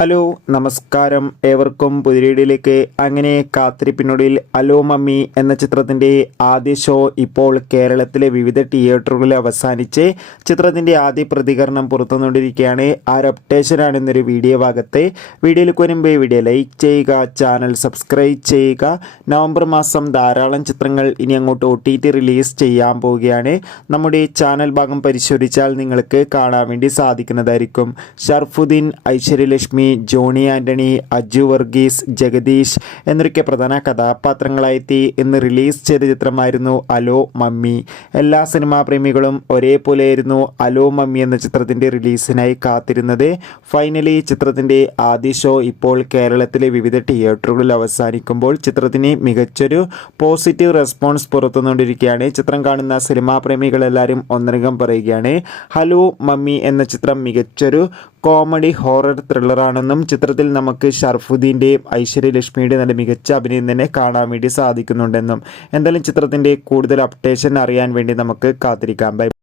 Hello നമസ്കാരം, ഏവർക്കും പുതിയ വീഡിയോയിലേക്ക്. അങ്ങനെ കാത്തിരിപ്പിനൊടുവിൽ ഹലോ മമ്മി എന്ന ചിത്രത്തിൻ്റെ ആദ്യ ഷോ ഇപ്പോൾ കേരളത്തിലെ വിവിധ തിയേറ്ററുകളിൽ അവസാനിച്ച് ചിത്രത്തിൻ്റെ ആദ്യ പ്രതികരണം പുറത്തുകൊണ്ടിരിക്കുകയാണ്. ആ ഒരു അപ്ഡേഷനാണ് ഇന്നൊരു വീഡിയോ ഭാഗത്ത്. വീഡിയോയിലേക്ക് വരുമ്പോൾ വീഡിയോ ലൈക്ക് ചെയ്യുക, ചാനൽ സബ്സ്ക്രൈബ് ചെയ്യുക. നവംബർ മാസം ധാരാളം ചിത്രങ്ങൾ ഇനി അങ്ങോട്ട് OTT റിലീസ് ചെയ്യാൻ പോവുകയാണ്. നമ്മുടെ ചാനൽ ഭാഗം പരിശോധിച്ചാൽ നിങ്ങൾക്ക് കാണാൻ വേണ്ടി സാധിക്കുന്നതായിരിക്കും. ഷർഫുദ്ദീൻ, ഐശ്വര്യലക്ഷ്മി, ജോണി ആൻ്റണി, അജു വർഗീസ്, ജഗദീഷ് എന്നൊക്കെ പ്രധാന കഥാപാത്രങ്ങളായെത്തി ഇന്ന് റിലീസ് ചെയ്ത ചിത്രമായിരുന്നു ഹലോ മമ്മി. എല്ലാ സിനിമാ പ്രേമികളും ഒരേപോലെയായിരുന്നു ഹലോ മമ്മി എന്ന ചിത്രത്തിൻ്റെ റിലീസിനായി കാത്തിരുന്നത്. ഫൈനലി ചിത്രത്തിൻ്റെ ആദ്യ ഷോ ഇപ്പോൾ കേരളത്തിലെ വിവിധ തിയേറ്ററുകളിൽ അവസാനിക്കുമ്പോൾ ചിത്രത്തിന് മികച്ചൊരു പോസിറ്റീവ് റെസ്പോൺസ് പുറത്തുകൊണ്ടിരിക്കുകയാണ്. ചിത്രം കാണുന്ന സിനിമാ പ്രേമികളെല്ലാവരും ഒന്നടങ്കം പറയുകയാണ് ഹലോ മമ്മി എന്ന ചിത്രം മികച്ചൊരു കോമഡി ഹൊറർ ത്രില്ലറാണെന്നും ചിത്രത്തിൽ നമുക്ക് ഷർഫുദ്ദീൻ്റെയും ഐശ്വര്യലക്ഷ്മിയുടെയും നല്ല മികച്ച അഭിനയം തന്നെ കാണാൻ വേണ്ടി സാധിക്കുന്നുണ്ടെന്നും. എന്തായാലും ചിത്രത്തിൻ്റെ കൂടുതൽ അപ്ഡേഷൻ അറിയാൻ വേണ്ടി നമുക്ക് കാത്തിരിക്കാം. ബൈ.